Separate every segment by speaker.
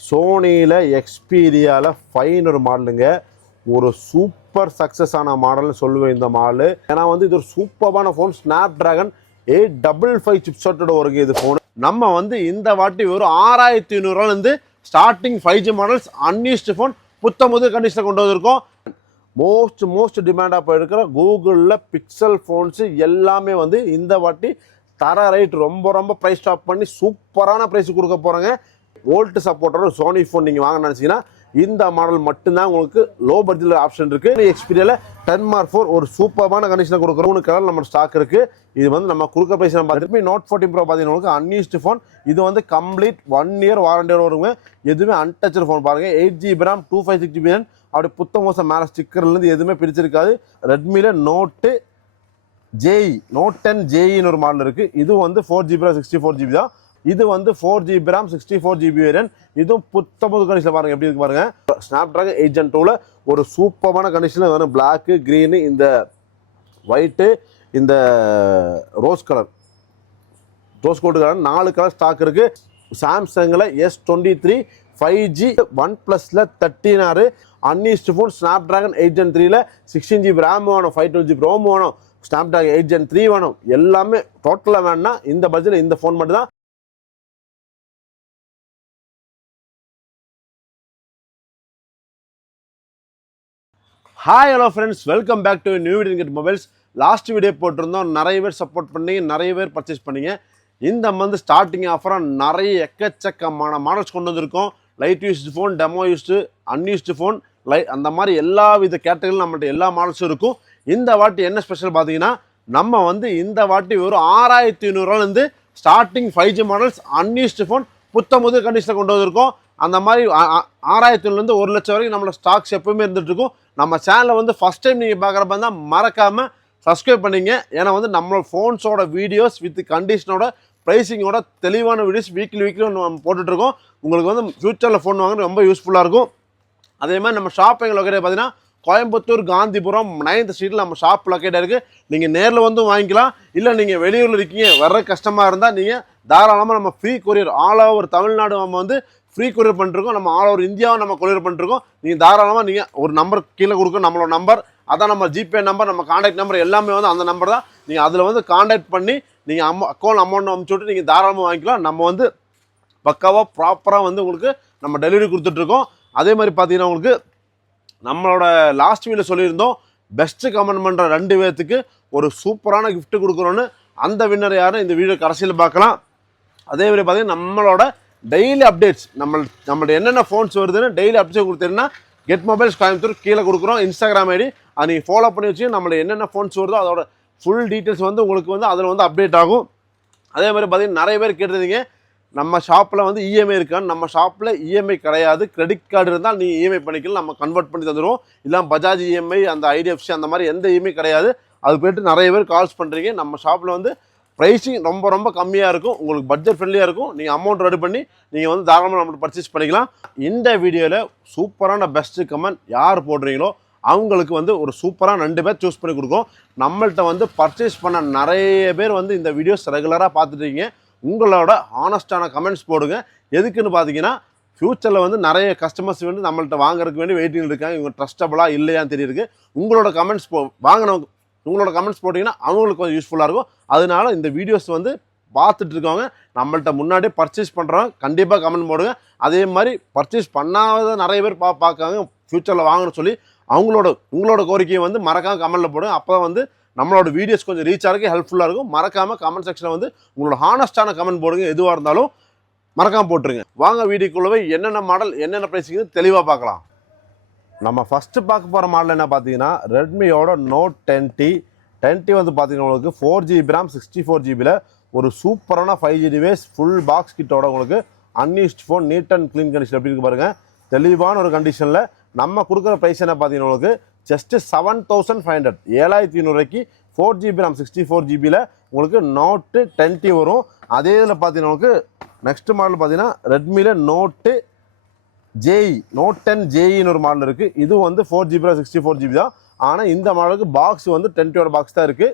Speaker 1: சோனியில் எக்ஸ்பீரியாவில் fine ஒரு மாடலுங்க. ஒரு சூப்பர் சக்ஸஸ் ஆன மாடல்னு சொல்லுவேன் இந்த மாடல். ஏன்னா வந்து இது ஒரு சூப்பரான phone snapdragon eight double five சிப்செட்டோட வருங்க இது ஃபோன் நம்ம வந்து இந்த வாட்டி வெறும் ஆறாயிரத்தி ஐநூறுரூவாலேருந்து starting five G models unused phone புத்த முதல் கண்டிஷனில் கொண்டு வந்திருக்கோம். மோஸ்ட் மோஸ்ட் டிமாண்டாக போயிருக்கிற கூகுளில் பிக்சல் ஃபோன்ஸு எல்லாமே வந்து இந்த வாட்டி தர ரேட் ரொம்ப ரொம்ப ப்ரைஸ் ஸ்டாப் பண்ணி சூப்பரான ப்ரைஸ் கொடுக்க போகிறாங்க வோல்ட் சப்போர்ட்டோட சோனி ஃபோன் நீங்கள் வாங்க நினச்சிங்கன்னா இந்த மாடல் மட்டும்தான் உங்களுக்கு லோ பட்ஜெட்டில் ஆப்ஷன் இருக்குது எக்ஸ்பீரியல டென் மார்க் ஃபோர் ஒரு சூப்பரான கண்டிஷனில் கொடுக்குற மூணு கலர் நம்ம ஸ்டாக் இருக்குது இது வந்து நம்ம கொடுக்க ப்ரைஸ் நம்ம பார்த்துட்டு நோட் ஃபோர்ட்டின் ப்ரோ பார்த்தீங்கன்னா உங்களுக்கு அன்யூஸ்டு ஃபோன் இது வந்து கம்ப்ளீட் ஒன் இயர் வாரண்டியோட வருங்க. எதுவுமே அன்டச்சர் ஃபோன் பாருங்கள் eight GB RAM two five six GB அப்படி புத்த மோசம் மேலே ஸ்டிக்கர்லேருந்து எதுவுமே பிரிச்சிருக்காது. ரெட்மியில் நோட்டு ஜேஇ நோட் டென் ஜேஇன்னு ஒரு மாடல் இருக்குது இது வந்து four GB RAM sixty four GB தான். இது வந்து four GB RAM sixty four GB variant இதுவும் புத்தம்பது கண்டிஷனில் பாருங்கள் எப்படி இருக்கு பாருங்க. ஸ்னாப் ட்ராகன் எயிட் ஜென் டூவில் ஒரு சூப்பரான கண்டிஷனில் வேணும் பிளாக்கு க்ரீனு இந்த ஒயிட்டு இந்த rose colour rose gold colour நாலு கலர் ஸ்டாக் இருக்குது சாம்சங்கில் S twenty three five G one ப்ளஸில் தேர்ட்டின் ஆறு unused phone Snapdragon eight gen த்ரீல சிக்ஸ்டீன் ஜிபி ரேம் வேணும் ஃபைவ் டுவெல் ஜிபி ரோம் வேணும் snap dragon eight gen three வேணும். எல்லாமே டோட்டலாக வேணும்னா இந்த பட்ஜெட்டில் இந்த ஃபோன் மட்டும் தான் hi hello friends welcome back to new video get mobiles last video போட்டிருந்தோம். நிறைய பேர் சப்போர்ட் பண்ணி நிறைய பேர் பர்ச்சேஸ் பண்ணீங்க. இந்த மந்த் ஸ்டார்டிங் ஆஃபராக நிறைய எக்கச்சக்கமான மாடல்ஸ் கொண்டு வந்திருக்கோம். Light used phone demo used unused phone லை அந்த மாதிரி எல்லா வித கேட்டகரியும் நம்மள்ட்ட எல்லா மாடல்ஸும் இருக்கும். இந்த வாட்டி என்ன ஸ்பெஷல் பார்த்தீங்கன்னா நம்ம வந்து இந்த வாட்டி வெறும் ஆறாயிரத்தி ஐநூறுரூவாலேருந்து starting five G models unused phone புத்த முதல் கண்டிஷனில் கொண்டு வந்திருக்கோம். அந்த மாதிரி ஆறாயிரத்துலேருந்து ஒரு லட்சம் வரைக்கும் நம்மளோட ஸ்டாக்ஸ் எப்பவுமே இருந்துகிட்ருக்கும் நம்ம சேனலை வந்து ஃபஸ்ட் டைம் நீங்கள் பார்க்குறப்ப தான் மறக்காமல் சப்ஸ்கிரைப் பண்ணிங்க. ஏன்னா வந்து நம்மளோட ஃபோன்ஸோட வீடியோஸ் வித் கண்டிஷனோட ப்ரைஸிங்கோட தெளிவான வீடியோஸ் வீக்லி வீக்லி நம்ம போட்டுட்ருக்கோம் உங்களுக்கு வந்து ஃப்யூச்சரில் ஃபோன் வாங்குறது ரொம்ப யூஸ்ஃபுல்லாக இருக்கும். அதே மாதிரி நம்ம ஷாப் எங்கள் லொக்கேட் பார்த்தீங்கன்னா கோயம்புத்தூர் காந்திபுரம் நைன்த் ஸ்ட்ரீட்டில் நம்ம ஷாப் லொக்கேட்டாக இருக்குது நீங்கள் நேரில் வந்து வாங்கிக்கலாம். இல்லை நீங்கள் வெளியூரில் இருக்கீங்க வர்ற கஷ்டமாக இருந்தால் நீங்கள் தாராளமாக நம்ம free courier all over Tamil Nadu நம்ம வந்து ஃப்ரீ கொரியர் பண்ணிருக்கோம். நம்ம ஆல் ஓவர் இந்தியாவை நம்ம கொரியர் பண்ணிருக்கோம். நீங்கள் தாராளமாக நீங்கள் ஒரு நம்பர் கீழே கொடுக்கும் நம்மளோட நம்பர் அதான் நம்ம ஜிபே நம்பர் நம்ம காண்டாக்ட் நம்பர் எல்லாமே வந்து அந்த நம்பர் தான். நீங்கள் அதில் வந்து காண்டாக்ட் பண்ணி நீங்கள் அம்மா அக்கௌண்ட் அமௌண்ட் அமுச்சு விட்டு நீங்கள் தாராளமாக வாங்கிக்கலாம். நம்ம வந்து பக்காவாக ப்ராப்பராக வந்து உங்களுக்கு நம்ம டெலிவரி கொடுத்துட்ருக்கோம் அதே மாதிரி பார்த்தீங்கன்னா உங்களுக்கு நம்மளோட லாஸ்ட் வீடியோ சொல்லியிருந்தோம். பெஸ்ட்டு கமெண்ட் பண்ணுற ரெண்டு பேர்த்துக்கு ஒரு சூப்பரான கிஃப்ட்டு கொடுக்குறோன்னு அந்த வின்னர் யாரும் இந்த வீடியோ கடைசியில் பார்க்கலாம். அதே மாதிரி பார்த்தீங்கன்னா நம்மளோட டெய்லி அப்டேட்ஸ் நம்ம நம்மளோட என்னென்ன ஃபோன்ஸ் வருதுன்னு டெய்லி அப்டேட்ஸ் கொடுத்தீங்கன்னா கெட் மொபைல்ஸ் கோயம்புத்தூர் கீழே கொடுக்குறோம். இன்ஸ்டாகிராம் ஐடி அதை நீங்கள் ஃபாலோ பண்ணி வச்சு நம்மளோட என்னென்ன ஃபோன்ஸ் வருதோ அதோட ஃபுல் டீட்டெயில்ஸ் வந்து உங்களுக்கு வந்து அதில் வந்து அப்டேட் ஆகும். அதே மாதிரி பார்த்தீங்கன்னா நிறைய பேர் கேட்டிருந்தீங்க நம்ம ஷாப்பில் வந்து இஎம்ஐ இருக்கான்னு. நம்ம ஷாப்பில் இஎம்ஐ கிடையாது. கிரெடிட் கார்டு இருந்தால் நீங்கள் இஎம்ஐ பண்ணிக்கலாம். நம்ம கன்வெர்ட் பண்ணி தந்துடுவோம் இல்லை பஜாஜ் இஎம்ஐ அந்த ஐடிஎஃப்சி அந்த மாதிரி எந்த இஎம்ஐ கிடையாது. அது போயிட்டு நிறைய பேர் கால்ஸ் பண்ணுறீங்க நம்ம ஷாப்பில் வந்து ப்ரைஸிங் ரொம்ப ரொம்ப கம்மியாக இருக்கும். உங்களுக்கு பட்ஜெட் ஃப்ரெண்ட்லியாக இருக்கும். நீங்கள் அமௌண்ட் ரெடி பண்ணி நீங்கள் வந்து தாராளமாக நம்மளுக்கு பர்ச்சேஸ் பண்ணிக்கலாம். இந்த வீடியோவில் சூப்பரான பெஸ்ட்டு கமெண்ட் யார் போடுறீங்களோ அவங்களுக்கு வந்து ஒரு சூப்பராக ரெண்டு பேர் சூஸ் பண்ணி கொடுக்கும் நம்மள்கிட்ட வந்து பர்ச்சேஸ் பண்ண நிறைய பேர் வந்து இந்த வீடியோஸ் ரெகுலராக பார்த்துட்டீங்க உங்களோட ஆனஸ்டான கமெண்ட்ஸ் போடுங்க. எதுக்குன்னு பார்த்தீங்கன்னா ஃப்யூச்சரில் வந்து நிறைய கஸ்டமர்ஸ் வந்து நம்மள்ட்ட வாங்குறதுக்கு வேண்டி வெயிட்டிங் இருக்காங்க. இவங்க ட்ரஸ்டபுளாக இல்லையான்னு தெரியுது உங்களோட கமெண்ட்ஸ் போ வாங்கினவங்க உங்களோட கமெண்ட்ஸ் போட்டிங்கன்னா அவங்களுக்கு கொஞ்சம் யூஸ்ஃபுல்லாக இருக்கும். அதனால இந்த வீடியோஸ் வந்து பார்த்துட்டு இருக்கவங்க நம்மள்ட்ட முன்னாடியே பர்ச்சேஸ் பண்ணுறவங்க கண்டிப்பாக கமெண்ட் போடுங்க. அதே மாதிரி பர்ச்சேஸ் பண்ணாத நிறைய பேர் பா பார்க்காங்க ஃப்யூச்சரில் வாங்கணும்னு சொல்லி அவங்களோட உங்களோட கோரிக்கையை வந்து மறக்காமல் கமெண்ட்டில் போடுங்க. அப்போ வந்து நம்மளோட வீடியோஸ் கொஞ்சம் ரீச் ஆகிறதுக்கு ஹெல்ப்ஃபுல்லாக இருக்கும். மறக்காமல் கமெண்ட் செக்ஷனில் வந்து உங்களோட ஹானஸ்டான கமெண்ட் போடுங்க. எதுவாக இருந்தாலும் மறக்காமல் போட்டுருங்க. வாங்க வீடியோக்குள்ளவே என்னென்ன மாடல் என்னென்ன ப்ரைஸிங் தெளிவாக பார்க்கலாம். நம்ம ஃபஸ்ட்டு பார்க்க போகிற மாடல் என்ன பார்த்தீங்கன்னா ரெட்மியோட note ten T ten T வந்து பார்த்தீங்கன்னா உங்களுக்கு four GB RAM sixty four ஜிபியில் ஒரு சூப்பரான five G device full box கிட்டோட உங்களுக்கு unused phone neat and clean condition எப்படி இருக்கு பாருங்கள் தெளிவான ஒரு கண்டிஷனில் நம்ம கொடுக்குற ப்ரைஸ் என்ன பார்த்தீங்கன்னா உங்களுக்கு just seven thousand five hundred ஏழாயிரத்தி ஐநூறுக்கு four GB RAM sixty four ஜிபியில் உங்களுக்கு நோட்டு டென் டி வரும். அதே இதில் பார்த்தீங்கன்னா உங்களுக்கு நெக்ஸ்ட் மாடல் பார்த்தீங்கன்னா ரெட்மியில் நோட்டு ஜேஇ நோட் டென் ஜேஇன்னு ஒரு மாடல் இருக்குது இது வந்து four GB sixty four GB தான். ஆனால் இந்த மாடலுக்கு பாக்ஸ் வந்து டென் டியோட பாக்ஸ் தான் இருக்குது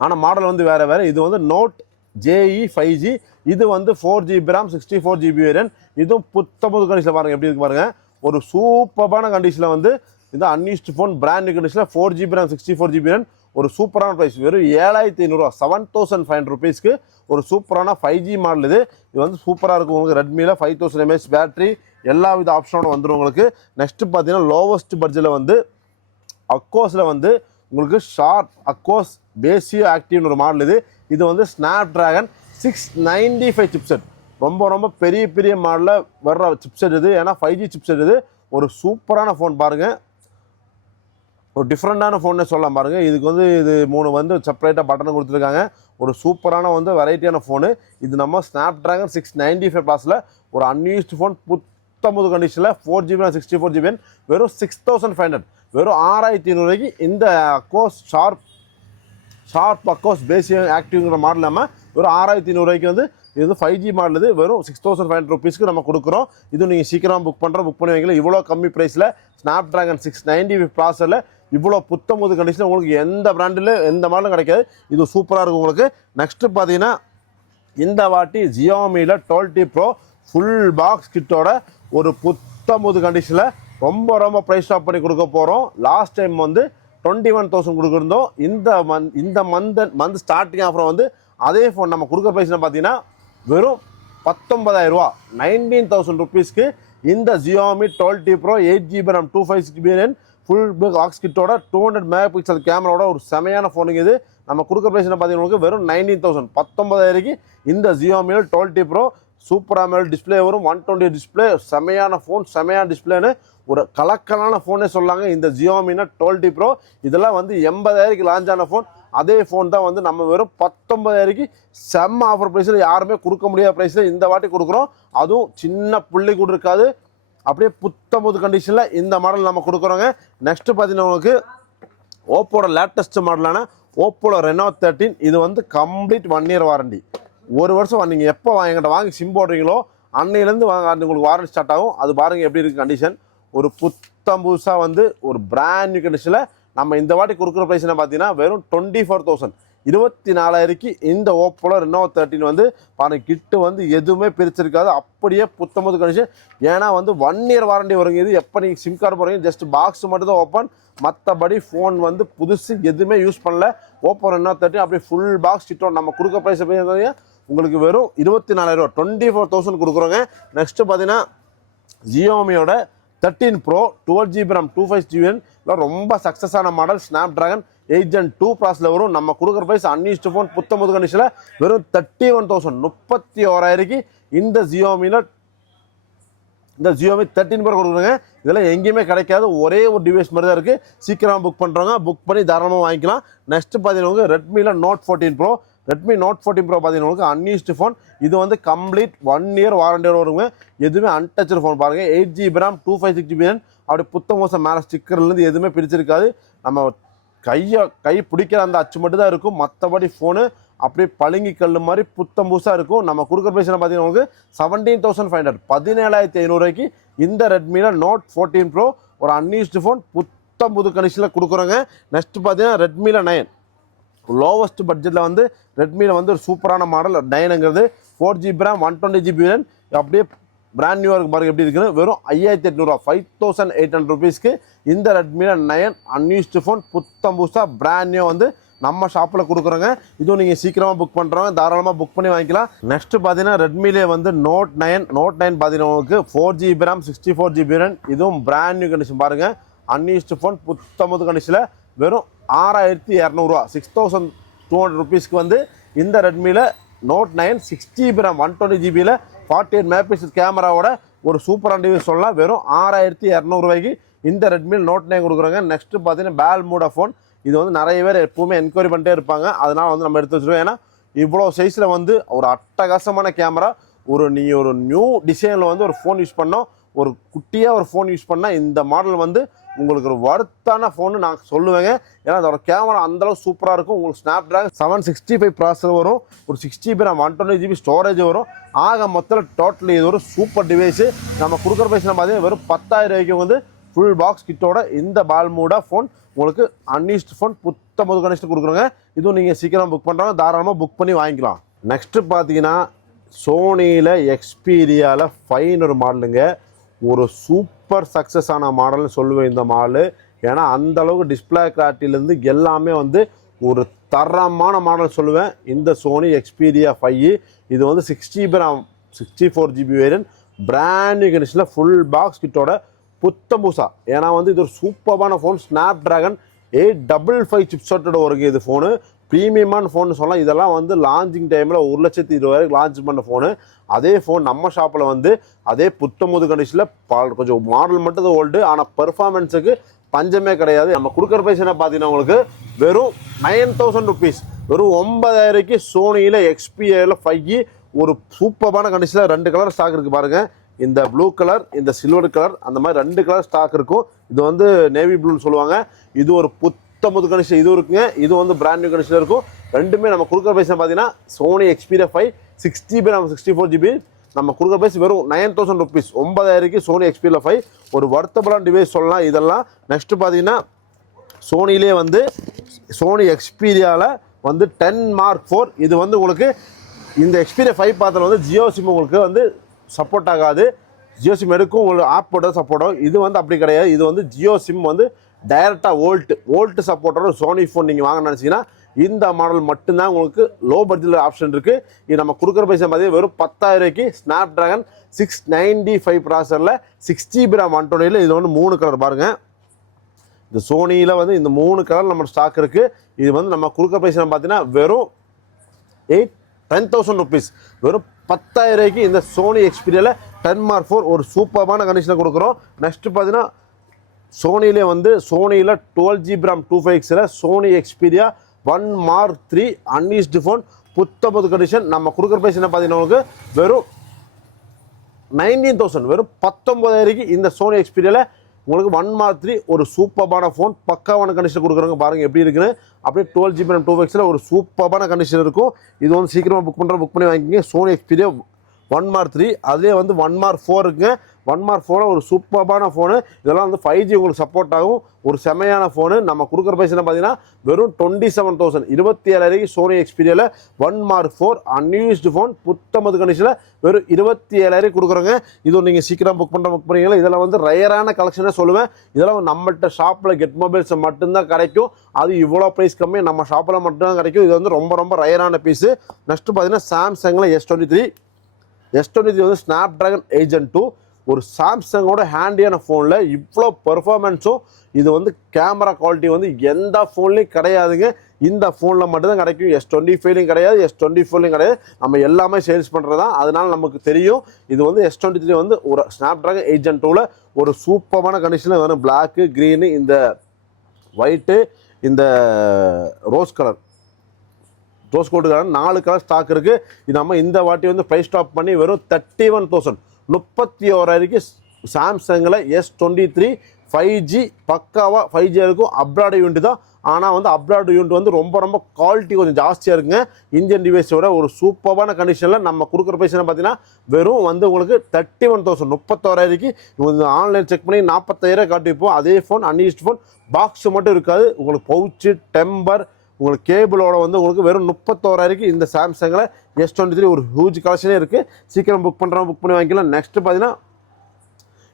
Speaker 1: ஆனால் மாடல் வந்து வேறு வேறு. இது வந்து நோட் ஜேஇ ஃபைவ் ஜி இது வந்து four GB RAM sixty four GB variant இதுவும் புத்தம்பது கண்டிஷனில் பாருங்கள் எப்படி இருக்கு பாருங்கள் ஒரு சூப்பரான கண்டிஷனில் வந்து இது அன்யூஸ்டு ஃபோன் பிராண்ட் நியூ கண்டிஷனில் four GB RAM sixty four GB RAM ஒரு சூப்பரான ப்ரைஸ் வெறும் ஏழாயிரத்தி ஐநூறுரூவா செவன் தௌசண்ட் ஃபைவ் ஹண்ட்ரட் ருபீஸ்க்கு ஒரு சூப்பரான ஃபைவ் ஜி மாடல் இது. இது வந்து சூப்பராக இருக்கும் உங்களுக்கு ரெட்மியில் ஃபைவ் தௌசண்ட் எம்ஏஹெச் பேட்டரி எல்லா வித ஆப்ஷனோட வந்துடும் உங்களுக்கு. நெக்ஸ்ட்டு பார்த்தீங்கன்னா லோவஸ்ட் பட்ஜெட்டில் வந்து அக்கோஸில் வந்து உங்களுக்கு ஷார்ப் அக்கோஸ் பேசியோ ஆக்டிவ்னு ஒரு மாடல் இது. இது வந்து Snapdragon six ninety five chipset ரொம்ப ரொம்ப பெரிய பெரிய மாடலில் வர்ற சிப்செட் இது. ஏன்னா ஃபைவ் ஜி சிப்செட் இது. ஒரு சூப்பரான ஃபோன் பாருங்கள் ஒரு டிஃப்ரெண்ட்டான ஃபோன்னே சொல்லலாம் பாருங்கள் இதுக்கு வந்து இது மூணு வந்து செப்பரேட்டாக பட்டன் கொடுத்துருக்காங்க. ஒரு சூப்பரான வந்து வெரைட்டியான ஃபோனு இது நம்ம Snapdragon six ninety five ப்ளாஸில் ஒரு அன்யூஸ்டு ஃபோன் புத்தம்பது கண்டிஷனில் four GB sixty four GB வெறும் சிக்ஸ் தௌசண்ட் ஃபைவ் ஹண்ட்ரட் வெறும் ஆறாயிரத்தி ஐநூறுக்கு இந்த Aquos Sharp Sharp Aquos basic ஆக்டிவ்ங்கிற model இல்லாமல் வெறும் ஆறாயிரத்தி ஐநூறுவாய்க்கு வந்து இது ஃபைவ் ஜி மாடல் இது. வெறும் சிக்ஸ் தௌசண்ட் ஃபைவ் ஹண்ட்ரட் ருபீஸ்க்கு நம்ம கொடுக்குறோம். இது நீங்கள் சீக்கிரமாக புக் பண்ணுறோம் புக் பண்ணி வைக்கல இவ்வளோ கம்மி ப்ரைஸில் ஸ்னாப் ட்ராகன் சிக்ஸ் நைன்டி ப்ராசரில் இவ்வளோ புத்தம்புது கண்டிஷனில் உங்களுக்கு எந்த பிராண்டில் எந்த மாடலும் கிடைக்காது. இது சூப்பராக இருக்கும் உங்களுக்கு. நெக்ஸ்ட்டு பார்த்தீங்கன்னா இந்த வாட்டி ஜியோமியில் டுவெல்டி ப்ரோ ஃபுல் பாக்ஸ் கிட்டோட ஒரு புத்தமுது கண்டிஷனில் ரொம்ப ரொம்ப ப்ரைஸ் ஸ்டாப் பண்ணி கொடுக்க போகிறோம் லாஸ்ட் டைம் வந்து டுவெண்ட்டி ஒன் தௌசண்ட் கொடுக்குறோம் இந்த மந்த் இந்த மந்த் மந்த் ஸ்டார்டிங் ஆஃபர் வந்து அதே ஃபோன் நம்ம கொடுக்குற ப்ரைஸ்னு பார்த்தீங்கன்னா வெறும் பத்தொன்பதாயிரம் ரூபா. நைன்டீன் தௌசண்ட் ருபீஸ்க்கு இந்த Xiaomi twelve Pro eight GB RAM two five six PN full big aux கிட்டோட டூ ஹண்ட்ரட் மெகா பிக்சல் கேமராவோட ஒரு செமையான ஃபோனுங்க இது. நம்ம கொடுக்குற ப்ரைஸ் பார்த்தீங்கன்னா வெறும் நைன்டீன் தௌசண்ட் பத்தொன்பதாயிரக்கு இந்த ஜியோமியில் டுவெல்டி ப்ரோ சூப்பராக மேல் டிஸ்ப்ளே வரும். ஒன் டுவெண்ட்டி டிஸ்ப்ளே செமையான ஃபோன் செமையான டிஸ்ப்ளேன்னு ஒரு கலக்கலான ஃபோனே சொல்லாங்க. இந்த ஜியோமினா டுவெல்டி ப்ரோ இதெல்லாம் வந்து எண்பதாயிரக்கு லான்ச் ஆன ஃபோன் அதே ஃபோன் தான் வந்து நம்ம வெறும் பத்தொன்பதாயிரக்கு செம்ம ஆஃபர் ப்ரைஸில் யாருமே கொடுக்க முடியாத ப்ரைஸில் இந்த வாட்டி கொடுக்குறோம். அதுவும் சின்ன புள்ளி கூட இருக்காது. அப்படியே புத்தம்புது கண்டிஷனில் இந்த மாடல் நம்ம கொடுக்குறோங்க. நெக்ஸ்ட்டு பார்த்தீங்கன்னா உங்களுக்கு ஓப்போட லேட்டஸ்ட் மாடலான ஓப்போட ரெனோ தேர்ட்டின் இது வந்து கம்ப்ளீட் ஒன் இயர் வாரண்டி ஒரு வருஷம் நீங்கள் எப்போ எங்கிட்ட வாங்கி சிம் போடுறீங்களோ அன்னையிலேருந்து வாங்க உங்களுக்கு வாரண்டி ஸ்டார்ட் ஆகும். அது பாருங்கள் எப்படி இருக்குது கண்டிஷன் ஒரு புத்தம் புதுசாக வந்து ஒரு பிராண்ட் நியூ கண்டிஷனில் நம்ம இந்த வாட்டி கொடுக்குற ப்ரைஸ் என்ன பார்த்தீங்கன்னா வெறும் டுவெண்ட்டி ஃபோர் தௌசண்ட் இருபத்தி நாலாயிரக்கு இந்த ஓப்போல ரெனோ தேர்ட்டின் வந்து பாருங்கள் கிட்டு வந்து எதுவுமே பிரிச்சிருக்காது. அப்படியே புத்தமது கண்டிஷன் ஏன்னா வந்து ஒன் இயர் வாரண்டி வருங்க இது எப்போ நீங்கள் சிம் கார்டு போகிறீங்க ஜஸ்ட் பாக்ஸ் மட்டும் தான் ஓப்பன் மற்றபடி ஃபோன் வந்து புதுசு எதுவுமே யூஸ் பண்ணல. ஓப்போ ரெனோ தேர்ட்டின் அப்படியே ஃபுல் பாக்ஸ் கிட்டோம். நம்ம கொடுக்க ப்ரைஸ் உங்களுக்கு வெறும் இருபத்தி நாலாயிரூவா டுவெண்ட்டி ஃபோர் தௌசண்ட் கொடுக்குறோங்க. நெக்ஸ்ட்டு பார்த்தீங்கன்னா ஜியோமியோட thirteen Pro twelve GB RAM two five GBN ரொம்ப சக்ஸஸான model Snapdragon eight gen two ப்ராஸில் வரும். நம்ம கொடுக்குற ப்ரைஸ் அன்யூஸ்டு ஃபோன் புத்தம்பது கண்டிஷனில் வெறும் தேர்ட்டி ஒன் தௌசண்ட் முப்பத்தி ஓராயிரக்கு இந்த ஜியோமியில் இந்த ஜியோமி தேர்ட்டின் ப்ரோ கொடுக்குறோங்க. இதெல்லாம் எங்கேயுமே கிடைக்காது. ஒரே ஒரு டிவைஸ் மாதிரி தான் இருக்குது சீக்கிரமாக புக் பண்ணுறவங்க புக் பண்ணி தாராளமாக வாங்கிக்கலாம். நெக்ஸ்ட்டு பார்த்தீங்கன்னா ரெட்மியில் note fourteen Pro Redmi note fourteen Pro பார்த்தீங்கன்னா உங்களுக்கு அன்யூஸ்டு ஃபோன் இது வந்து கம்ப்ளீட் ஒன் இயர் வாரண்டியோட வருங்க. எதுவுமே அன்டச்சு ஃபோன் பாருங்கள் eight GB RAM two five six GB அப்படி புத்த மோசம் மேலே ஸ்டிக்கர்லேருந்து எதுவுமே பிரிச்சிருக்காது. நம்ம கையை கை பிடிக்கிற அந்த அச்சு மட்டும் தான் இருக்கும். மற்றபடி ஃபோனு அப்படியே பழுங்கி கல் மாதிரி புத்தம் புதுசாக இருக்கும். நம்ம கொடுக்குற பிரைஸில் பார்த்தீங்கன்னா உங்களுக்கு செவன்டீன் தௌசண்ட் ஃபைவ் ஹண்ட்ரட் பதினேழாயிரத்தி ஐநூறுரூவாய்க்கு இந்த ரெட்மியில் நோட் ஃபோர்டீன் ப்ரோ ஒரு அன்யூஸ்டு ஃபோன் புத்தம் புது கண்டிஷனில் கொடுக்குறோங்க. நெக்ஸ்ட் பார்த்தீங்கன்னா ரெட்மியில் நைன் லோவஸ்ட் பட்ஜெட்டில் வந்து ரெட்மியில் வந்து ஒரு சூப்பரான model நைனுங்கிறது four GB RAM one twenty GB அப்படியே பிராண்ட் நியூ இருக்கு பாருங்க எப்படி இருக்குன்னு? வெறும் ஐயாயிரத்தி எட்நூறுவா ஃபைவ் தௌசண்ட் எயிட் ஹண்ட்ரட் ருபீஸ்க்கு இந்த ரெட்மியில் நயன் அன்யூஸ்டு ஃபோன் புத்தம் புதுசாக பிராண்ட் நியூ வந்து நம்ம ஷாப்பில் கொடுக்குறோங்க. இதுவும் நீங்கள் சீக்கிரமாக புக் பண்ணுறவங்க தாராளமாக புக் பண்ணி வாங்கிக்கலாம். நெக்ஸ்ட் பார்த்தீங்கன்னா ரெட்மிலே வந்து நோட் நைன் நோட் நைன் பார்த்தீங்கன்னா உங்களுக்கு four GB RAM sixty four GB RAM இதுவும் பிராண்ட் நியூ கண்டிஷன் பாருங்கள் அன்யூஸ்டு ஃபோன் புத்தம்பது கண்டிஷனில் வெறும் ஆறாயிரத்தி இரநூறுவா சிக்ஸ் தௌசண்ட் டூ ஹண்ட்ரட் ருபீஸ்க்கு வந்து இந்த ரெட்மியில் note nine six GB RAM one twenty ஜிபியில் forty eight megapixel கேமராவோட ஒரு சூப்பரான டிவைஸ் சொல்லலாம். வெறும் ஆறாயிரத்தி இரநூறுவாய்க்கு இந்த ரெட்மியில் நோட் நைன் கொடுக்குறாங்க. நெக்ஸ்ட்டு பார்த்தீங்கன்னா பேல் மூட ஃபோன் இது வந்து நிறைய பேர் எப்பவுமே என்கொயரி பண்ணிட்டே இருப்பாங்க. அதனால் வந்து நம்ம எடுத்து வச்சுருவோம் ஏன்னா இவ்வளோ சைஸில் வந்து ஒரு அட்டகாசமான கேமரா ஒரு நீ ஒரு நியூ டிசைனில் வந்து ஒரு ஃபோன் யூஸ் பண்ணோம். ஒரு குட்டியாக ஒரு ஃபோன் யூஸ் பண்ணால் இந்த மாடல் வந்து உங்களுக்கு ஒரு ஒர்த்தான ஃபோன் நான் சொல்லுவேங்க. ஏன்னா அதோட கேமரா அந்தளவு சூப்பராக இருக்கும். உங்களுக்கு Snapdragon seven sixty five processor வரும் ஒரு சிக்ஸ் ஜிபி நம்ம ஒன் டுவெண்ட்டி ஜிபி ஸ்டோரேஜ் வரும். ஆக மொத்தத்தில் டோட்டலி இது ஒரு சூப்பர் டிவைஸு நம்ம கொடுக்குற பைசா பார்த்தீங்கன்னா வெறும் பத்தாயிரம் ரூபாய்க்கு வந்து ஃபுல் பாக்ஸ் கிட்டோட இந்த பால்மூடா ஃபோன் உங்களுக்கு அன்யூஸ்ட் ஃபோன் புத்த முது கொடுக்குறோங்க. இதுவும் நீங்கள் சீக்கிரம் புக் பண்ணுறாங்க தாராளமாக புக் பண்ணி வாங்கிக்கலாம். நெக்ஸ்ட்டு பார்த்தீங்கன்னா சோனியில் எக்ஸ்பீரியாவில் ஃபைன் ஒரு மாடலுங்க ஒரு சூப்பர் சக்ஸஸ் ஆன மாடல்னு சொல்லுவேன் இந்த மாடல் ஏன்னா அந்த அளவுக்கு டிஸ்பிளே கிளாரிட்டிலேருந்து எல்லாமே வந்து ஒரு தரமான மாடல் சொல்லுவேன். இந்த சோனி எக்ஸ்பீரியா ஃபைவ் இது வந்து sixty GB RAM sixty four GB variant brand new கண்டிஷனில் ஃபுல் பாக்ஸ் கிட்டோட புத்தம் புதுசா ஏன்னா வந்து இது ஒரு சூப்பரான phone Snapdragon eight double five சிப்ஸோட்டோட ஒரு இது ஃபோனு ப்ரீமியமான ஃபோன் சொல்லலாம். இதெல்லாம் வந்து லான்ச்சிங் டைமில் ஒரு லட்சத்தி இருபதாயிரம் லான்ச் பண்ண ஃபோனு அதே ஃபோன் நம்ம ஷாப்பில் வந்து அதே புத்தமுது கண்டிஷனில் ப கொஞ்சம் மாடல் மட்டும் தான் ஓல்டு ஆனால் பெர்ஃபார்மன்ஸுக்கு பஞ்சமே கிடையாது. நம்ம கொடுக்குற பைசா என்ன பார்த்தீங்கன்னா உங்களுக்கு? வெறும் நைன் தௌசண்ட் ருபீஸ் வெறும் ஒன்பதாயிரக்கு சோனியில் எக்ஸ்பிஐயில் ஃபைவ் ஒரு சூப்பரான கண்டிஷனில் ரெண்டு கலர் ஸ்டாக் இருக்குது பாருங்கள் இந்த ப்ளூ கலர் இந்த சில்வர் கலர் அந்த மாதிரி ரெண்டு கலர் ஸ்டாக் இருக்கும். இது வந்து நேவி ப்ளூன்னு சொல்லுவாங்க. இது ஒரு புத்த முது கனெக்ஷன் இது இருக்குங்க. இது வந்து பிராண்ட் நியூ கனெக்ஷன் இருக்கும். ரெண்டுமே நம்ம கொடுக்குற பைசா பார்த்தீங்கன்னா Sony Xperia five six GB நம்ம சிக்ஸ்டி ஃபோர் ஜிபி நம்ம கொடுக்குற பைஸ் வெறும் நைன் தௌசண்ட் ருபீஸ் ஒன்பதாயிரக்கு சோனி எக்ஸ்பீரியா ஃபைவ் ஒரு வர்த்தபலான டிவைஸ் சொல்லலாம். இதெல்லாம் நெக்ஸ்ட்டு பார்த்தீங்கன்னா சோனிலே வந்து சோனி எக்ஸ்பீரியாவில் வந்து டென் மார்க் ஃபோர் இது வந்து உங்களுக்கு இந்த எக்ஸ்பீரியா ஃபைவ் பார்த்தல வந்து ஜியோ சிம் உங்களுக்கு வந்து சப்போர்ட் ஆகாது. ஜியோ சிம் எடுக்கும் உங்களுக்கு ஆப் போட்ட சப்போர்ட் ஆகும். இது வந்து அப்படி கிடையாது. இது வந்து ஜியோ சிம் வந்து டைரெக்டாக வோல்ட் வோல்ட் சப்போர்ட்டோட சோனி ஃபோன் நீங்கள் வாங்க நினச்சிங்கன்னா இந்த மாடல் மட்டும்தான் உங்களுக்கு லோ பட்ஜெட்டில் ஆப்ஷன் இருக்குது இது நம்ம கொடுக்குற பைசா பார்த்தீங்கன்னா வெறும் பத்தாயிரூபாய்க்கு Snapdragon six ninety five ப்ராசரில் சிக்ஸ் ஜிபி ராம் ஒன் டுவெண்ட்டியில் இது வந்து மூணு கலர் பாருங்கள் இந்த சோனியில் வந்து இந்த மூணு கலர் நம்ம ஸ்டாக் இருக்குது இது வந்து நம்ம கொடுக்குற பைசா பார்த்தீங்கன்னா வெறும் எயிட் டென் தௌசண்ட் ருபீஸ் வெறும் பத்தாயிரம் ரூபாய்க்கு இந்த சோனி எக்ஸ்பீரியாவில் டென் மார்க் ஃபோர் ஒரு சூப்பரான கண்டிஷனில் கொடுக்குறோம். நெக்ஸ்ட்டு பார்த்தீங்கன்னா சோனியிலே வந்து சோனியில் டுவெல் ஜிபி ராம் டூ எக்ஸில் Sony Xperia one mark three unused phone புத்தம்பது condition நம்ம கொடுக்குற ப்ரைஸ் என்ன பார்த்தீங்கன்னா உங்களுக்கு? வெறும் நைன்டீன் தௌசண்ட் வெறும் பத்தொம்பதாயிரக்கு இந்த சோனி எக்ஸ்பீரியாவில் உங்களுக்கு ஒன் மார்க் த்ரீ ஒரு சூப்பரான ஃபோன் பக்காவான கண்டிஷன் கொடுக்குறவங்க பாருங்கள் எப்படி இருக்குன்னு. அப்படியே டுவெல் ஜிபி ரேம் டூ எக்ஸில் ஒரு சூப்பரான கண்டிஷன் இருக்கும். இது வந்து சீக்கிரமாக புக் பண்ணுற புக் பண்ணி வாங்கிக்கிங்க. Sony Xperia one mark three அதுலேயே வந்து ஒன் மார்க் ஃபோர் இருக்குங்க. ஒன் மார்க் ஃபோனில் ஒரு சூப்பரான ஃபோனு இதெல்லாம் வந்து ஃபைவ் ஜி உங்களுக்கு சப்போர்ட் ஆகும். ஒரு செமையான ஃபோனு நம்ம கொடுக்குற பைசா பார்த்தீங்கன்னா வெறும் டுவெண்ட்டி செவன் தௌசண்ட் இருபத்தி ஏழாயிரம் Sony எக்ஸ்பீரியாவில் one mark four unused phone புத்தமது கண்டிஷனில் வெறும் இருபத்தி ஏழாயிரம் கொடுக்குறோங்க. இது நீங்கள் சீக்கிரம் புக் பண்ணுற புக் பண்ணுறீங்களா இதெல்லாம் வந்து ரயரான கலெக்ஷனே சொல்லுவேன். இதெல்லாம் நம்மள்கிட்ட ஷாப்பில் கெட் மொபைல்ஸ் மட்டும்தான் கிடைக்கும். அது இவ்வளோ ப்ரைஸ் கம்மி நம்ம ஷாப்பில் மட்டும்தான் கிடைக்கும். இது வந்து ரொம்ப ரொம்ப ரயரான பீஸு நெக்ஸ்ட்டு பார்த்தீங்கன்னா சாம்சங்கில் S twenty three S twenty three வந்து ஸ்னாப் ட்ராகன் ஏஜென்ட் டூ ஒரு சாம்சங்கோட ஹேண்டியான ஃபோனில் இவ்வளோ பெர்ஃபார்மன்ஸும் இது வந்து கேமரா குவாலிட்டி வந்து எந்த ஃபோன்லேயும் கிடையாதுங்க. இந்த ஃபோனில் மட்டும்தான் கிடைக்கும். எஸ் டுவெண்ட்டி ஃபைவ்லையும் கிடையாது எஸ் டுவெண்ட்டி ஃபோர்லையும் கிடையாது. நம்ம எல்லாமே சேல்ஸ் பண்ணுறது தான் அதனால நமக்கு தெரியும் இது வந்து எஸ் டுவெண்ட்டி த்ரீ வந்து ஒரு ஸ்னாப் ட்ராகன் ஏஜென்ட் டூவில் ஒரு சூப்பரான கண்டிஷனில் வேணும் பிளாக்கு க்ரீனு இந்த ஒயிட்டு இந்த ரோஸ் கலர் ரோஸ் கோட்டுக்கான நாலு கலர் ஸ்டாக் இருக்குது இது நம்ம இந்த வாட்டி வந்து ப்ரைஸ் ஸ்டாப் பண்ணி வெறும் தேர்ட்டி ஒன் தௌசண்ட் முப்பத்தி ஓராயிரக்கு சாம்சங்கில் S twenty three five G பக்காவாக ஃபைவ் ஜி இருக்கும். அப்ராட் யூனிட் தான். ஆனால் வந்து அப்ராட் யூனிட் வந்து ரொம்ப ரொம்ப குவாலிட்டி கொஞ்சம் ஜாஸ்தியாக இருக்குங்க. இந்தியன் டிவைஸோட ஒரு சூப்பரான கண்டிஷனில் நம்ம கொடுக்குற பைசா பார்த்தீங்கன்னா வெறும் வந்து உங்களுக்கு தேர்ட்டி ஒன் தௌசண்ட் முப்பத்தோராயிரக்கு ஆன்லைன் செக் பண்ணி நாற்பத்தாயிரம் காட்டிப்போம் அதே ஃபோன் அன்யூஸ்ட் ஃபோன் பாக்ஸ் மட்டும் இருக்காது. உங்களுக்கு பவுச்சு டெம்பர் உங்களுக்கு கேபிளோட வந்து உங்களுக்கு வெறும் முப்பத்தோராயிரக்கு இந்த சாம்சங்கில் எஸ் டுவெண்ட்டி த்ரீ ஒரு ஹியூஜ் கலெக்ஷனே இருக்குது சீக்கிரம் புக் பண்ணுறோம் புக் பண்ணி வாங்கிக்கலாம். நெக்ஸ்ட்டு பார்த்தீங்கன்னா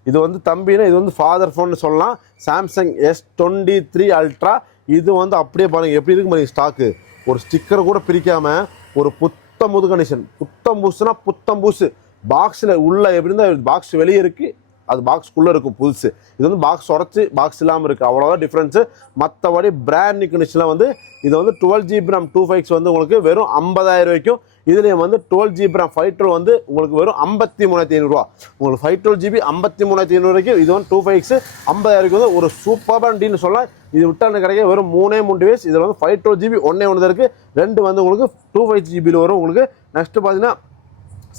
Speaker 1: இது வந்து தம்பினா இது வந்து ஃபாதர் ஃபோன் சொல்லலாம். Samsung S twenty three Ultra இது வந்து அப்படியே பாருங்கள் எப்படி இருக்கு பாருங்க ஸ்டாக்கு ஒரு ஸ்டிக்கர் கூட பிரிக்காமல் ஒரு புத்தம் புது கண்டிஷன் புத்தம் பூசுனா புத்தம் பூசு. பாக்ஸில் உள்ள எப்படி இருந்தால் பாக்ஸ் வெளியே இருக்குது அது பாக்ஸ்க்குள்ளே இருக்கும் புதுசு. இது வந்து பாக்ஸ் உடச்சி பாக்ஸ் இல்லாமல் இருக்குது அவ்வளோதான் டிஃப்ரென்ஸு மற்றபடி பிராண்ட் நியூ வந்து இது வந்து twelve GB RAM two five six வந்து உங்களுக்கு வெறும் ஐம்பதாயிரம் ரூபாய்க்கும் இதுலேயும் வந்து twelve GB RAM five twelve வந்து உங்களுக்கு வெறும் ஐம்பத்தி மூணாயிரத்தி ஐநூறுரூவா உங்களுக்கு ஃபைவ் டுவெல் ஜிபி ஐம்பத்தி மூணாயிரத்தி ஐநூறுக்கு இது வந்து டூ ஃபைவ்ஸ் ஐம்பதாயிரம் வந்து ஒரு சூப்பரான டீல்னு சொல்லலாம் இது விட்டால் கிடைக்க வெறும் மூணே மூணு டிவைஸ் இதில் வந்து ஃபைவ் டுவெல் ஜிபி ஒன்றே ஒன்று தான் இருக்குது ரெண்டு வந்து உங்களுக்கு டூ ஃபைவ் ஜிபியில் வரும். உங்களுக்கு நெக்ஸ்ட்டு பார்த்தீங்கன்னா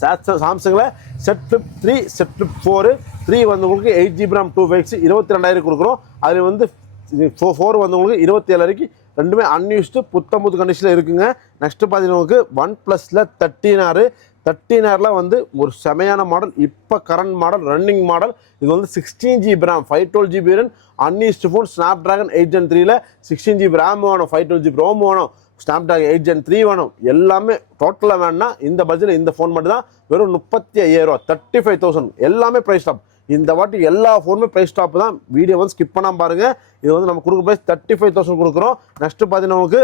Speaker 1: சாம்சங்கில் செட் த்ரீ செட் ஃபிப் ஃபோரு த்ரீ வந்து உங்களுக்கு eight GB RAM two five six இருபத்தி ரெண்டாயிரம் கொடுக்குறோம். அதில் வந்து ஃபோ ஃபோர் வந்து உங்களுக்கு இருபத்தி ஏழரைக்கு ரெண்டுமே அன்யூஸ்டு புத்தம்புது கண்டிஷனில் இருக்குங்க. நெக்ஸ்ட்டு பார்த்தீங்கன்னா உங்களுக்கு ஒன் ப்ளஸில் தேர்ட்டின் ஆறு தேர்ட்டின் ஆரில் வந்து ஒரு செமையான மாடல் இப்போ கரண்ட் மாடல் ரன்னிங் மாடல் இது வந்து sixteen GB RAM five twelve GB run unused phone Snapdragon eight and த்ரீல சிக்ஸ்டீன் ஜிபி ரேம் வேணும் ஃபைவ் டுவெல் ஜிபி ரோம் வேணும். Snap dragon eight gen three வேணும். எல்லாமே டோட்டலாக வேணும்னா இந்த பட்ஜெட்டில் இந்த ஃபோன் மட்டும் தான் வெறும் முப்பத்தி ஐயாயிரம் தேர்ட்டி ஃபைவ் தௌசண்ட் எல்லாமே ப்ரைஸ் டாப் இந்த வாட்டி எல்லா ஃபோனுமே ப்ரைஸ் டாப் தான். வீடியோ வந்து ஸ்கிப் பண்ணாமல் பாருங்கள் இது வந்து நம்ம கொடுக்குற ப்ரைஸ் தேர்ட்டி ஃபைவ் தௌசண்ட் கொடுக்குறோம். நெக்ஸ்ட்டு பார்த்தீங்கன்னா உங்களுக்கு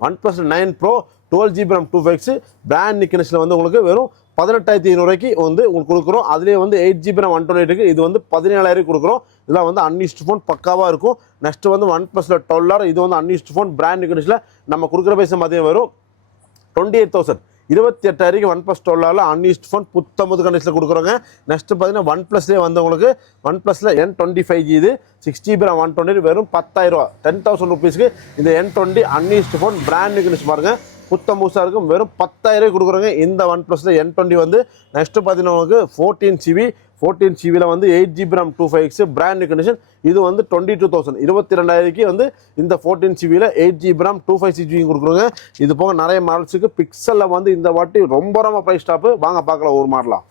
Speaker 1: one plus nine pro twelve GB RAM two five six brand நிக்கனஸில் வந்து உங்களுக்கு வெறும் பதினெட்டாயிரத்தி ஐநூறுக்கு வந்து உங்களுக்கு கொடுக்குறோம். அதுலேயே வந்து eight GB RAM one twenty இது வந்து பதினேழாயிரம் கொடுக்குறோம். இதெல்லாம் வந்து அன்யூஸ்ட் ஃபோன் பக்காவாக இருக்கும். நெக்ஸ்ட் வந்து ஒன் ப்ளஸில் டுவெல் இது வந்து அன்யூஸ்ட் ஃபோன் பிராண்ட் நிக்கனஸில் நம்ம கொடுக்குற பைசா மதியம் வரும். டுவெண்ட்டி எயிட் தௌசண்ட் இருபத்தி எட்டாயிரம் ஒன் ப்ளஸ் டுவெல்லாவில் அன்யூஸ்ட் ஃபோன் புத்தம்பது கண்டிஷனில் கொடுக்குறோங்க. நெக்ஸ்ட் பார்த்தீங்கன்னா ஒன் ப்ளஸ்லேயே வந்தவங்களுக்கு ஒன் ப்ளஸில் என் டுவெண்ட்டி ஃபைவ் ஜி இது சிக்ஸ் ஜிபி ஒன் டுவெண்ட்டி வெறும் பத்தாயிரரூவா டென் தௌசண்ட் ருபீஸ்க்கு இந்த N twenty unused phone brand condition பாருங்கள் புத்தம் புதுசாக இருக்கும். வெறும் பத்தாயிரம் கொடுக்குறோங்க இந்த ஒன் ப்ளஸில் என் டுவெண்ட்டி வந்து நெக்ஸ்ட்டு பார்த்தீங்கன்னா உங்களுக்கு ஃபோர்டீன் ஜிபி ஃபோர்டீன் ஜிபியில் வந்து eight GB RAM two five X brand condition இது வந்து டுவெண்ட்டி டூ தௌசண்ட் இருபத்தி ரெண்டாயிரக்கு வந்து இந்த fourteen ஜிபியில் eight GB RAM two five GB கொடுக்குறோங்க இது போக நிறைய மாடல்ஸுக்கு பிக்சலில் வந்து இந்த வாட்டி ரொம்ப ரொம்ப ப்ரைஸ் ஸ்டாப்பு வாங்க பார்க்கலாம் ஒரு மாடலாம்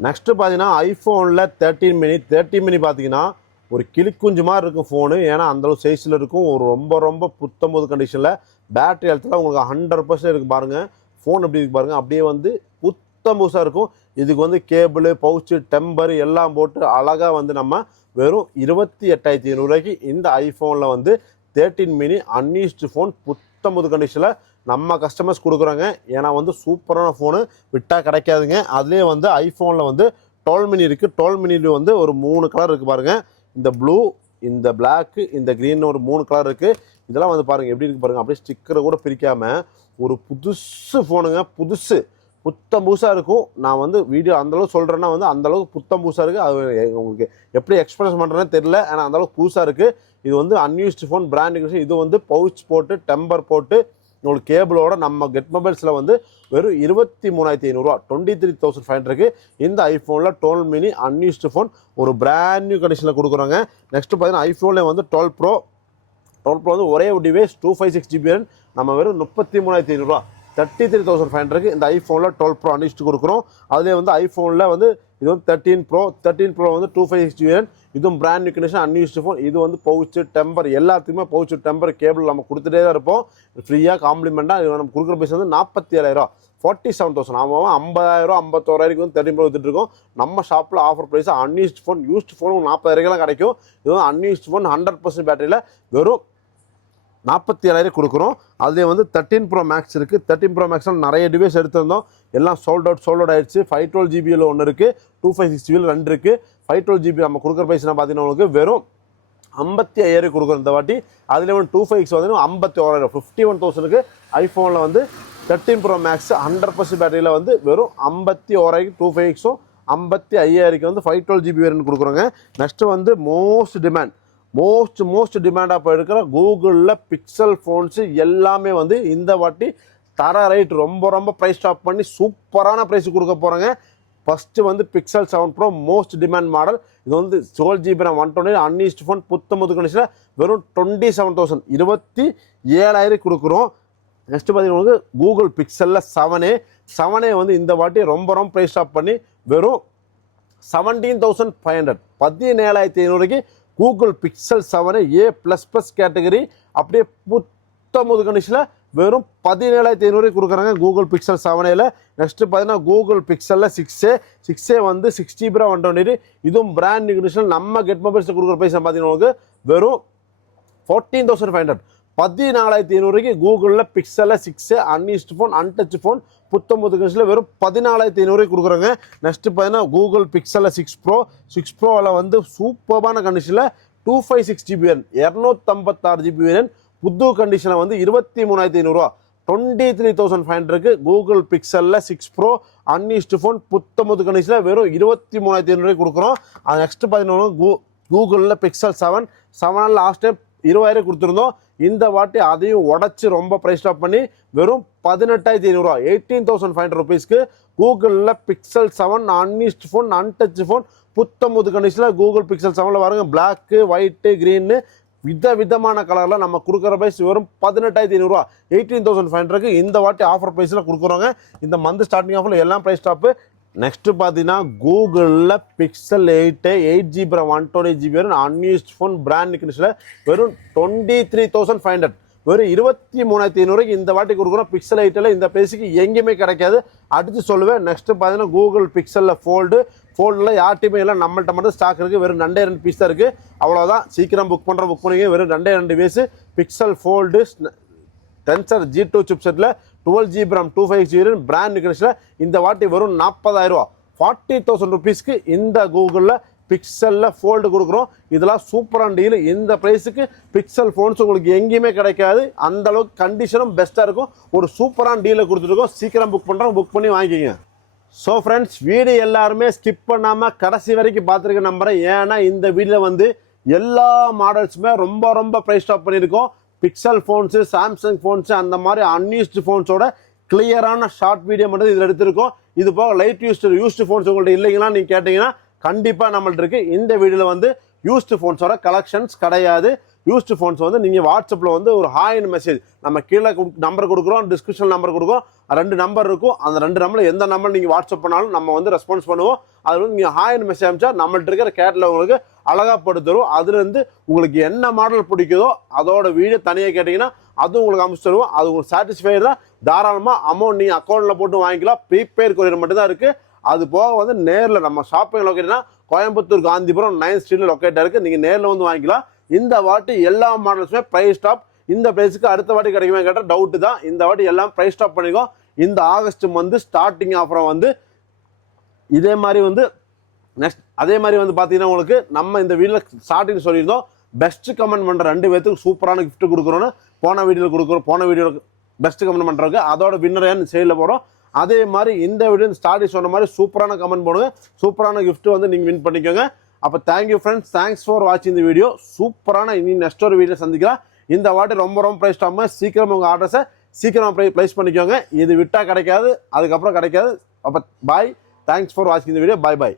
Speaker 1: நெக்ஸ்ட்டு பார்த்தீங்கன்னா ஐஃபோனில் தேர்ட்டின் மினி தேர்ட்டின் மினி பார்த்தீங்கன்னா ஒரு கிளிக்குஞ்சு மாதிரி இருக்கும் ஃபோனு ஏன்னா அந்தளவு சைஸில் இருக்கும். ஒரு ரொம்ப ரொம்ப புத்தம்போது கண்டிஷனில் பேட்டரி ஹெல்த்லாம் உங்களுக்கு ஹண்ட்ரட் பர்சன்ட் இருக்குது பாருங்கள் ஃபோன் எப்படி இருக்கு பாருங்கள் அப்படியே வந்து புத்தம் புதுசாக இருக்கும். இதுக்கு வந்து கேபிள் பவுச்சு டெம்பர் எல்லாம் போட்டு அழகாக வந்து நம்ம வெறும் இருபத்தி எட்டாயிரத்தி ஐநூறுரூவாய்க்கு இந்த ஐஃபோனில் வந்து தேர்ட்டின் மினி அன்யூஸ்டு ஃபோன் புத்தம் புது கண்டிஷனில் நம்ம கஸ்டமர்ஸ் கொடுக்குறாங்க. ஏன்னா வந்து சூப்பரான ஃபோனு விட்டால் கிடைக்காதுங்க. அதுலேயே வந்து ஐஃபோனில் வந்து டுவெல் மினி இருக்குது டுவெல் மினியில் வந்து ஒரு மூணு கலர் இருக்குது பாருங்கள் இந்த ப்ளூ இந்த பிளாக்கு இந்த க்ரீன் ஒரு மூணு கலர் இருக்குது இதெல்லாம் வந்து பாருங்கள் எப்படி இருக்கு பாருங்கள் அப்படியே ஸ்டிக்கரை கூட பிரிக்காமல் ஒரு புதுசு ஃபோனுங்க புதுசு. புத்தம் புதுசாக இருக்கும். நான் வந்து வீடியோ அந்தளவுக்கு சொல்கிறேன்னா வந்து அந்தளவுக்கு புத்தம் புதுசாக இருக்குது அது உங்களுக்கு எப்படி எக்ஸ்பிரஸ் பண்ணுறேன்னு தெரில ஆனால் அந்தளவுக்கு புதுசாக இருக்குது இது வந்து அன்யூஸ்டு ஃபோன் பிராண்ட் இது வந்து பவுச் போட்டு டெம்பர் போட்டு உங்களுக்கு கேபிளோட நம்ம கெட் மொபைல்ஸில் வந்து வெறும் இருபத்தி மூணாயிரத்தி ஐநூறுரூவா டுவெண்ட்டி த்ரீ தௌசண்ட் ஃபைவ் ஹண்ட்ரட்க்கு இந்த ஐஃபோனில் டுவெல் மினி அன்யூஸ்டு ஃபோன் ஒரு பிராண்ட் நியூ கண்டிஷனில் கொடுக்குறாங்க. நெக்ஸ்ட் பார்த்தீங்கன்னா ஐஃபோனில் வந்து டுவெல் ப்ரோ டுவெல் ப்ரோ வந்து ஒரே ஒரு device two five six GB நம்ம வெறும் முப்பத்தி மூணாயிரத்தி ஐநூறுரூவா thirty three thousand five hundred இந்த ஐஃபோனில் டுவெல் ப்ரோ அன்யூஸ்டு கொடுக்குறோம். அதே வந்து ஐஃபோனில் வந்து இது வந்து தேர்ட்டீன் ப்ரோ தேர்ட்டீன் ப்ரோ வந்து டூ ஃபைவ் சிக்ஸ் ஜிபி இதுவும் brand new condition unused phone இது வந்து பவுச்சு டெம்பர் எல்லாத்துக்குமே பவுச்சு டெம்பர் கேபிள் நம்ம கொடுத்துட்டே தான் இருப்போம். ஃப்ரீயாக காம்ப்ளிமெண்ட்டாக இது நம்ம கொடுக்குற பைசா வந்து நாற்பத்தி ஏழாயிரம் ஃபார்ட்டி செவன் தௌசண்ட் ஆமாம் ஐம்பதாயிரம் ஐம்பத்தோராயிரம் வந்து தேர்ட்டி ப்ரோ இருக்கோம் நம்ம ஷாப்பில் offer price unused phone used phone நாற்பதாயிரம் கிடைக்கும். இது வந்து அன்யூஸ்ட் ஃபோன் ஹண்ட்ரட் பர்சன்ட் பேட்டரியில் வெறும் நாற்பத்தி ஏழாயிரம் கொடுக்குறோம். அதுலேயே வந்து தேர்ட்டின் ப்ரோ மேக்ஸ் இருக்குது தேர்ட்டின் ப்ரோ மேக்ஸில் நிறைய டிவைஸ் எடுத்திருந்தோம். எல்லாம் சோல்ட் அவுட் சோல்ட் அவுட் ஆயிடுச்சு. ஃபைவ் டுவெல் ஜிபியில் ஒன்று இருக்குது டூ ஃபைவ் சிக்ஸ் ஜிபியில் ரெண்டு இருக்குது ஃபைவ் டுவெல் ஜிபி நம்ம கொடுக்குற பைசா பார்த்தீங்கன்னா உங்களுக்கு வெறும் ஐம்பத்தி ஐயாயிரம் கொடுக்குறோம் இந்த வாட்டி. அதில் வந்து டூ ஃபைவ் வந்து ஐம்பத்தி ஓராயிரம். ஃபிஃப்டி ஒன் தௌசண்ட்க்கு ஐஃபோனில் வந்து thirteen pro max hundred percent பேட்டரியில் வந்து வெறும் ஐம்பத்தி ஓராயிரம் டூ ஃபைவ் எக்ஸும் ஐம்பத்தி ஐயாயிரக்கு வந்து ஃபைவ் டுவெல் ஜிபி வேரியன்ட் கொடுக்குறோங்க. நெக்ஸ்ட்டு வந்து மோஸ்ட் டிமாண்ட் மோஸ்ட் மோஸ்ட் டிமாண்டாக இப்போ இருக்கிற கூகுளில் பிக்சல் ஃபோன்ஸு எல்லாமே வந்து இந்த வாட்டி தர ரேட் ரொம்ப ரொம்ப ப்ரைஸ் ஸ்டாப் பண்ணி சூப்பரான ப்ரைஸ் கொடுக்க போகிறாங்க ஃபஸ்ட்டு வந்து Pixel seven pro most demand model இது வந்து twelve GB RAM one twenty unused phone புத்தம்பது கண்டிஷனில் வெறும் டுவெண்ட்டி செவன் தௌசண்ட் இருபத்தி ஏழாயிரம் கொடுக்குறோம். நெக்ஸ்ட் பார்த்தீங்கன்னா கூகுள் பிக்சலில் செவனே செவனே வந்து இந்த வாட்டி ரொம்ப ரொம்ப ப்ரைஸ் ஸ்டாப் பண்ணி வெறும் செவன்டீன் தௌசண்ட் ஃபைவ் ஹண்ட்ரட் பதினேழாயிரத்தி ஐநூறுக்கு Google Pixel seven A plus plus category அப்படியே புத்தமுது கண்டிஷனில் வெறும் பதினேழாயிரத்தி ஐநூறு கொடுக்குறாங்க கூகுள் பிக்சல் செவனேல நெக்ஸ்ட்டு பார்த்தீங்கன்னா கூகுள் பிக்சலில் சிக்ஸே சிக்ஸே வந்து சிக்ஸ் ஜிபி ஒன் டுவெண்ட்டி இதுவும் பிராண்ட் நியூ கண்டிஷனில் நம்ம கெட் மொபைல்ஸ் கொடுக்குற பைசா பார்த்தீங்கன்னா உங்களுக்கு வெறும் ஃபோர்டீன் தௌசண்ட் ஃபைவ் ஹண்ட்ரட் பதினாலாயிரத்தி ஐநூறுக்கு கூகுளில் பிக்சலில் six unused phone untouch phone புத்தொம்பது கட்சியில் வெறும் பதினாலாயிரத்தி ஐநூறுக்கு கொடுக்குறாங்க. நெக்ஸ்ட்டு பார்த்தீங்கன்னா கூகுள் பிக்சலில் சிக்ஸ் ப்ரோ சிக்ஸ் ப்ரோவில் வந்து சூப்பர்பான கண்டிஷனில் two five six GB variant இரநூத்தம்பத்தாறு GB variant புது கண்டிஷனில் வந்து இருபத்தி மூணாயிரத்தி ஐநூறுரூவா டுவெண்ட்டி த்ரீ தௌசண்ட் ஃபைவ் ஹண்ட்ரட்க்கு கூகுள் பிக்சலில் சிக்ஸ் ப்ரோ அன்இஸ்ட் ஃபோன் புத்தொம்பது கண்டிஷனில் வெறும் இருபத்தி மூணாயிரத்தி ஐநூறுக்கு கொடுக்குறோம். அது நெக்ஸ்ட் பார்த்தீங்கன்னா கூ கூகுளில் பிக்சல் செவன் செவனில் லாஸ்ட் டைம் இருபதாயிரம் கொடுத்துருந்தோம். இந்த வாட்டி அதையும் உடச்சி ரொம்ப ப்ரைஸ் ஸ்டாப் பண்ணி வெறும் பதினெட்டாயிரத்தி ஐநூறுரூவா எயிட்டீன் தௌசண்ட் ஃபைவ் ஹண்ட்ரட் ருபீஸ்க்கு கூகுளில் Pixel seven unused phone untouch phone புத்தமுது கண்டிஷனில் கூகுள் பிக்சல் செவனில் பாருங்க பிளாக்கு ஒயிட்டு க்ரீன்னு வித விதமான கலரில் நம்ம கொடுக்குற ப்ரைஸ் வெறும் பதினெட்டாயிரத்தி ஐநூறுரூவா எயிட்டீன் தௌசண்ட் ஃபைவ் ஹண்ட்ரட்க்கு இந்த வாட்டி ஆஃபர் ப்ரைஸில் கொடுக்குறோங்க. இந்த மந்த் ஸ்டார்டிங் ஆஃபரில் எல்லாம் ப்ரைஸ் ஸ்டாப்பு நெக்ஸ்ட்டு பார்த்தீங்கன்னா கூகுளில் Pixel eight eight GB one twenty GB வரும் அன்யூஸ்ட் ஃபோன் பிராண்ட் கண்டிஷனில் வெறும் twenty three thousand five hundred வெறும் இருபத்தி மூணாயிரத்தி ஐநூறுக்கு இந்த வாட்டி கொடுக்குறோம். பிக்சல் எயிட்டில் இந்த பேசிக்கு எங்கேயுமே கிடைக்காது. அடுத்து சொல்லுவேன் நெக்ஸ்ட்டு பார்த்தீங்கன்னா கூகுள் பிக்சலில் ஃபோல்டு ஃபோல்டில் யார்ட்டையுமே இல்லை. நம்மள்ட்ட மட்டும் ஸ்டாக் இருக்குது வெறும் ரெண்டே ரெண்டு பீஸ் தான் இருக்குது அவ்வளோதான் சீக்கிரம் புக் பண்ணுற புக் பண்ணிங்க வெறும் ரெண்டே ரெண்டு piece Pixel fold tensor G two chip settle twelve GB RAM two five GB brand கண்டிஷனில் இந்த வாட்டி வெறும் நாற்பதாயிரம் ரூபா ஃபார்ட்டி தௌசண்ட் ருபீஸ்க்கு இந்த கூகுளில் பிக்சலில் ஃபோல்டு கொடுக்குறோம். இதெல்லாம் சூப்பரான டீல் இந்த ப்ரைஸுக்கு பிக்சல் ஃபோன்ஸ் உங்களுக்கு எங்கேயுமே கிடைக்காது. அந்த அளவுக்கு கண்டிஷனும் பெஸ்ட்டாக இருக்கும். ஒரு சூப்பரான டீலை கொடுத்துருக்கோம் சீக்கிரம் புக் பண்ணுறோம் புக் பண்ணி வாங்கிக்கிங்க. ஸோ ஃப்ரெண்ட்ஸ் வீடியோ எல்லாருமே ஸ்கிப் பண்ணாமல் கடைசி வரைக்கும் பார்த்துருக்க நம்புகிறேன் ஏன்னா இந்த வீடியோவில் வந்து எல்லா மாடல்ஸுமே ரொம்ப ரொம்ப ப்ரைஸ் ஸ்டாப் பண்ணியிருக்கோம். பிக்சல் ஃபோன்ஸு சாம்சங் ஃபோன்ஸு அந்த மாதிரி அன்யூஸ்டு ஃபோன்ஸோட கிளியரான ஷார்ட் வீடியோ மட்டும் இதில் எடுத்திருக்கோம். இது போக லைட் யூஸ்டு யூஸ்டு ஃபோன்ஸ் உங்கள்ட்ட இல்லைங்களா? நீங்கள் கேட்டிங்கன்னா கண்டிப்பாக நம்மள்ட்ட இருக்குது இந்த வீடியோவில் வந்து யூஸ்டு ஃபோன்ஸோட கலெக்ஷன்ஸ் கிடையாது. யூஸ்டு ஃபோன்ஸ் வந்து நீங்கள் வாட்ஸ்அப்பில் வந்து ஒரு ஹாய்னு மெசேஜ் நம்ம கீழே நம்பர் கொடுக்குறோம் டிஸ்கிரிப்ஷன் நம்பர் கொடுக்குறோம் ரெண்டு நம்பர் இருக்கும். அந்த ரெண்டு நம்பரில் எந்த நம்பர் நீங்கள் வாட்ஸ்அப் பண்ணாலும் நம்ம வந்து ரெஸ்பான்ஸ் பண்ணுவோம். அது வந்து நீங்கள் ஹாய்னு மெசேஜ் அனுப்பிச்சா நம்மள்ட்ட இருக்கிற கேட்டில் உங்களுக்கு அழகாக படுத்துரும் அதுலேருந்து உங்களுக்கு என்ன மாடல் பிடிக்குதோ அதோட வீடியோ தனியாக கேட்டிங்கன்னா அதுவும் உங்களுக்கு அமுச்சு தருவோம். அது உங்களுக்கு சாட்டிஸ்ஃபைடு தான் தாராளமாக அமௌண்ட் நீங்கள் அக்கௌண்ட்டில் போட்டு வாங்கிக்கலாம். ப்ரீபெய்ட் கொரியர் மட்டும்தான் இருக்குது அது போக வந்து நேரில் நம்ம ஷாப்பிங் லொக்கேட்னா கோயம்புத்தூர் காந்திபுரம் நைன் ஸ்ட்ரீட்டில் லொக்கேட்டாக இருக்குது நீங்கள் நேரில் வந்து வாங்கிக்கலாம். இந்த வாட்டி எல்லா மாடல்ஸுமே ப்ரைஸ் ஸ்டாப் இந்த ப்ரைஸுக்கு அடுத்த வாட்டி கிடைக்குமே கேட்டால் டவுட்டு தான். இந்த வாட்டி எல்லாம் ப்ரைஸ் ஸ்டாப் பண்ணிக்கோ. இந்த ஆகஸ்ட் வந்து ஸ்டார்டிங் ஆஃபரை வந்து இதே மாதிரி வந்து நெக்ஸ்ட் அதே மாதிரி வந்து பார்த்தீங்கன்னா உங்களுக்கு நம்ம இந்த வீடியோவில் ஸ்டார்டிங் சொல்லியிருந்தோம். பெஸ்ட் கமெண்ட் பண்ணுற ரெண்டு பேர்த்துக்கு சூப்பரான கிஃப்ட் கொடுக்குறோன்னு போன வீடியோவில் கொடுக்குறோம் போன வீடியோவில் பெஸ்ட் கமெண்ட் பண்ணுறதுக்கு அதோட வின்னரையான்னு செயலில் போகிறோம் அதே மாதிரி இந்த வீடியோ ஸ்டார்டிங் சொன்ன மாதிரி சூப்பரான கமெண்ட் போடுங்க. சூப்பரான கிஃப்ட்டு வந்து நீங்கள் வின் பண்ணிக்கோங்க. அப்போ தேங்க்யூ ஃப்ரெண்ட்ஸ் தேங்க்ஸ் ஃபார் வாட்சிங் இந்த வீடியோ சூப்பரான இனி நெக்ஸ்ட் ஒரு வீடியோ சந்திக்கலாம். இந்த வாட்டி ரொம்ப ரொம்ப ப்ரைஸ் ஆகாமல் சீக்கிரம் உங்கள் ஆர்டர்ஸை சீக்கிரம் ப்ரை ப்ளேஸ் பண்ணிக்கோங்க. இது விட்டால் கிடைக்காது அதுக்கப்புறம் கிடைக்காது. அப்போ பாய் தேங்க்ஸ் ஃபார் வாட்சிங் இந்த வீடியோ பாய் பாய்